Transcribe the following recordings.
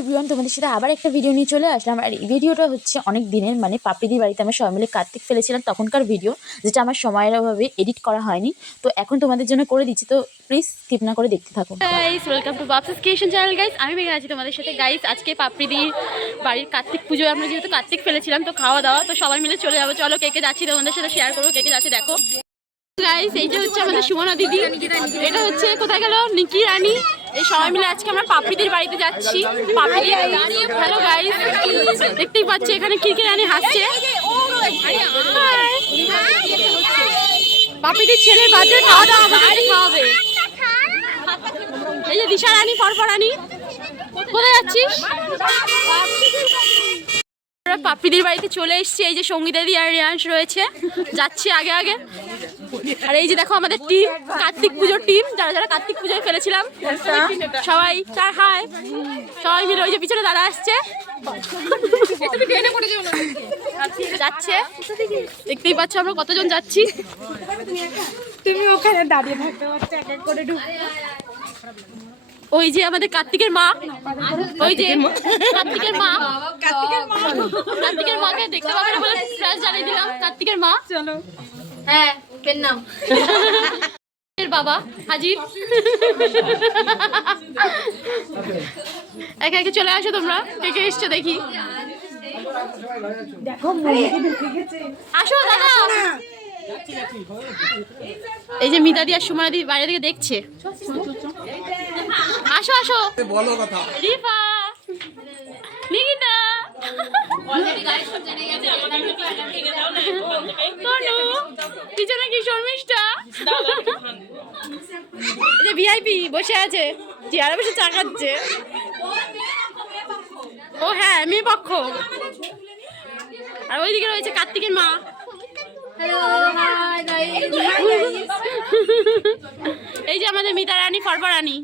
Everyone তোমাদের সাথে আবার একটা ভিডিও নিয়ে চলে আসলাম। আর এই ভিডিওটা হচ্ছে অনেক দিনের মানে পাপিদির বাড়িতে আমরা সবাই মিলে কার্তিক ফেলেছিলাম তখনকার ভিডিও যেটা আমার সময়ের অভাবে এডিট করা হয়নি। তো এখন তোমাদের জন্য করে দিচ্ছি, তো প্লিজ স্কিপ না করে দেখতে থাকো। Guys welcome to Baps creation channel guys আমি মেঘা আছি তোমাদের সাথে। গাইস আজকে পাপড়িদির বাড়ির কার্তিক পুজো, আমরা যেহেতু কার্তিক ফেলেছিলাম, তো খাওয়া দাওয়া, তো সবাই মিলে চলে যাব। চলো, কে কে যাচ্ছি তোমাদের সাথে শেয়ার করব, কে কে যাচ্ছে দেখো। গাইস এইটা হচ্ছে আমাদের সুমনা দিদি। এটা হচ্ছে কোথায় গেল? নিকি রানী। এই সবাই মিলে আজকে আমরা পাপড়িদির বাড়িতে যাচ্ছি। পাপড়িদি হ্যালো গাইস দেখতেই পাচ্ছি, এখানে কিরকি রানী হাসছে। পাপড়িদির ছেলের বার্থডে, খাওয়া দাওয়া আমাদের খাওয়াবে। এই যে দিশা রানী পরপর রানী। কোথায় যাচ্ছিস? আমরা পাপ্পিদির বাড়িতে চলে এসছি। এই যে সঙ্গীতা দি আর রিয়াংশ রয়েছে। যাচ্ছি আগে আগে। আর এই যে দেখো আমাদের টিম কার্তিক পুজোর টিম যারা যারা কার্তিক পুজোয় ফেলেছিলাম সবাই চার হাই সবাই মিলে ওই যে পিছনে দাদা আসছে। যাচ্ছে। দেখতেই পাচ্ছ আমরা কতজন যাচ্ছি। তুমি ওখানে দাঁড়িয়ে থাকতে পারছ এক এক করে ওই যে আমাদের কার্তিকের মা ওই যে কার্তিকের মা। কার্তিকের মাকে দেখতে পাবে না বলে জ্বালিয়ে দিলাম। কার্তিকের মা। চলো। হ্যাঁ পেন নাম বাবা হাজির। একে একে চলে আসো তোমরা কে কে এসছো দেখি। আসো দাদা। এই যে মিতাদি আর সুমাদি বাইরে থেকে দেখছে। আসো আসো। বলো কথা। রিফা নিকিতা। তনু। পিছনে কি শর্মিষ্ঠা? যে ভিআইপি বসে আছে। চেয়ারে বসে চা খাচ্ছে। ও হ্যাঁ মেয়ে পক্ষ। আর ওইদিকে রয়েছে কার্তিকের মা। এই যে আমাদের মিতা রানী, ফরফা রানী।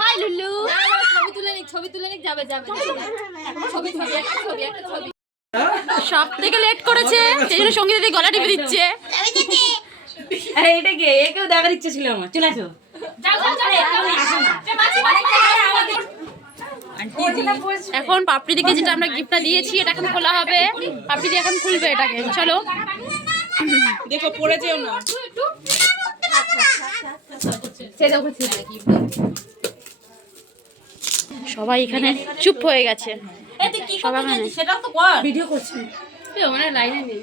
হাই লুল্লু ছবি তুলে নিক, ছবি তুলে নিক, যাবে যাবে। ছবি ছবি, একটা ছবি একটা ছবি। সব থেকে লেট করেছে সেই জন্য সংগীত দিদি গলা টিপে দিচ্ছে। আরে এটা কে? একেও দেখার ইচ্ছে ছিল আমার। চলে আসো। এখন পাপড়ি দিকে যেটা আমরা গিফটটা দিয়েছি এটা এখন খোলা হবে। পাপড়ি দিয়ে এখন খুলবে এটাকে। চলো। দেখো পড়ে যেও না। সবাই এখানে চুপ হয়ে গেছে। সবাই এখানে সেটাও তো কর। ভিডিও করছি। মানে লাইনে নেই।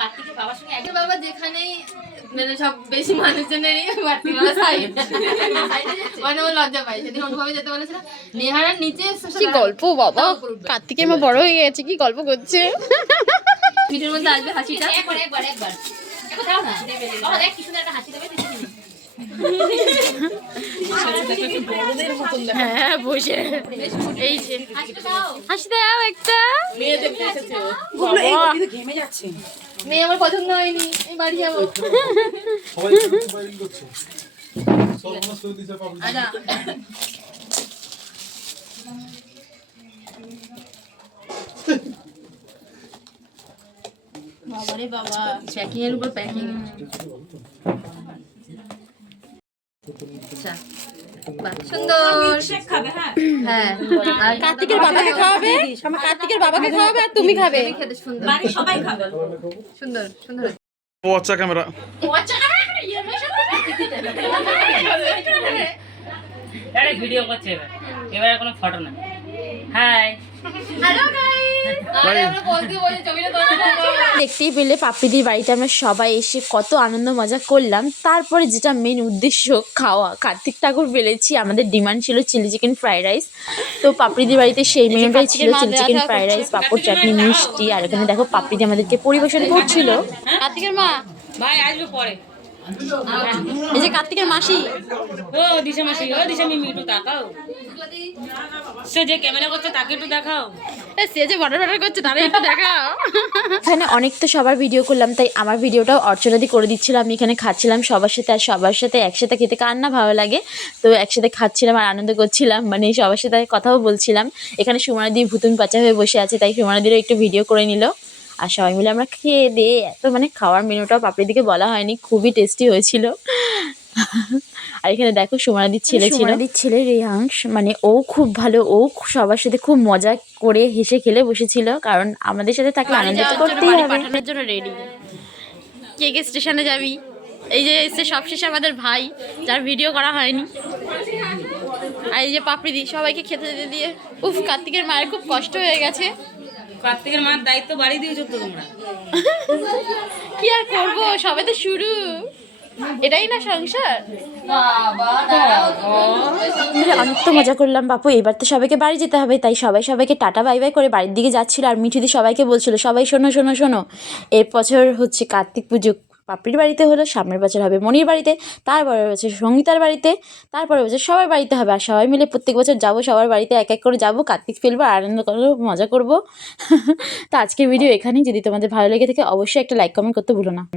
কার্তিকের বাবা যেখানেই মানে সব বেশি মানুষজনেরই কার্তিক বাবা সাইড মানে ও লজ্জা পায় সেদিন অনুভবে যেতে বলেছিল। নেহারার নিচে কি গল্প বাবা? কার্তিকের মা বড় হয়ে গেছে কি গল্প করছে? ভিডিওর মধ্যে আসবে হাসিটা। একবার একবার একবার। দাও না। বাবা দেখ কি সুন্দর একটা হাসি দেবে। হ্যাঁ বসে। এই যে। হাসি দাও একটা। বাবা, ঘেমে যাচ্ছে। মেয়ে আমার পছন্দ হয়নি এই বাড়ি যাব। আচ্ছা। বাবারে বাবা প্যাকিং এর উপর প্যাকিং আচ্ছা। বাহ, সুন্দর। হ্যাঁ। আর কার্তিকের বাবাকে খাওয়াবে? কার্তিকের বাবাকে খাওয়াবে আর তুমি খাবে? খেতে সুন্দর। সবাই খাবে সুন্দর সুন্দর। ও আচ্ছা ক্যামেরা। আরে ভিডিও করছে এবার। এবার কোনো ফটো না হাই হ্যালো দেখতেই পেলে পাপিদির বাড়িতে আমরা সবাই এসে কত আনন্দ মজা করলাম। তারপরে যেটা মেন উদ্দেশ্য খাওয়া। কার্তিক ঠাকুর পেলেছি আমাদের ডিমান্ড ছিল চিলি চিকেন ফ্রাইড রাইস তো পাপড়িদির বাড়িতে সেই মেনুটাই ছিল chilli chicken fried rice papad chutney মিষ্টি আর এখানে দেখো পাপড়িদি আমাদেরকে পরিবেশন করছিল। কার্তিকের মা। ভাই আসবে পরে। এই যে কার্তিকের মাসি। ও দিশা মাসি। ও দিশা মিমি একটু তাকাও। সে যে ক্যামেরা করছে তাকে একটু দেখাও। সে যে বর্ডার বর্ডার করছে তারা একটু দেখাও। এখানে অনেক তো সবার ভিডিও করলাম তাই আমার ভিডিওটাও অর্চনাদি করে দিচ্ছিলাম। আমি এখানে খাচ্ছিলাম সবার সাথে আর সবার সাথে একসাথে খেতে কার না ভালো লাগে? তো একসাথে খাচ্ছিলাম আর আনন্দ করছিলাম মানে সবার সাথে কথাও বলছিলাম। এখানে সুমনাদি ভুতুন পাচা হয়ে বসে আছে তাই সুমনাদিরও একটু ভিডিও করে নিল। আর সবাই মিলে আমরা খেয়ে দিয়ে এত মানে খাওয়ার মেনুটাও পাপড়ির দিকে বলা হয়নি খুবই টেস্টি হয়েছিল। আর এখানে দেখো সোমানাদির ছেলে ছিল। সোমানাদির ছেলে রেহাংস মানে ও খুব ভালো ও সবার সাথে খুব মজা করে হেসে খেলে বসেছিল কারণ আমাদের সাথে থাকলে আনন্দ তো করতেই হবে। পাঠানোর জন্য রেডি কে কে স্টেশনে যাবি? এই যে এসে সবশেষে আমাদের ভাই যার ভিডিও করা হয়নি। আর এই যে পাপড়ি দি সবাইকে খেতে দিতে দিয়ে। উফ কার্তিকের মায়ের খুব কষ্ট হয়ে গেছে। কার্তিকের মার দায়িত্ব বাড়ি দিয়েছ তো তোমরা। কি আর করব? সবে তো শুরু। এটাই না সংসার? অনেক তো মজা করলাম বাপু এবার তো সবাইকে বাড়ি যেতে হবে তাই সবাই সবাইকে টাটা বাই বাই করে বাড়ির দিকে যাচ্ছিল আর মিঠুদি সবাইকে বলছিল সবাই শোনো শোনো শোনো। এর বছর হচ্ছে কার্তিক পুজো পাপড়ির বাড়িতে হলো সামনের বছর হবে মনির বাড়িতে তারপরের বছর সঙ্গীতার বাড়িতে তারপরের বছর সবার বাড়িতে হবে। আর সবাই মিলে প্রত্যেক বছর যাব, সবার বাড়িতে এক এক করে যাব, কার্তিক ফেলব, আনন্দ করব, মজা করব। তো আজকের ভিডিও এখানেই। যদি তোমাদের ভালো লেগে থাকে, অবশ্যই একটা লাইক কমেন্ট করতে ভুলো না।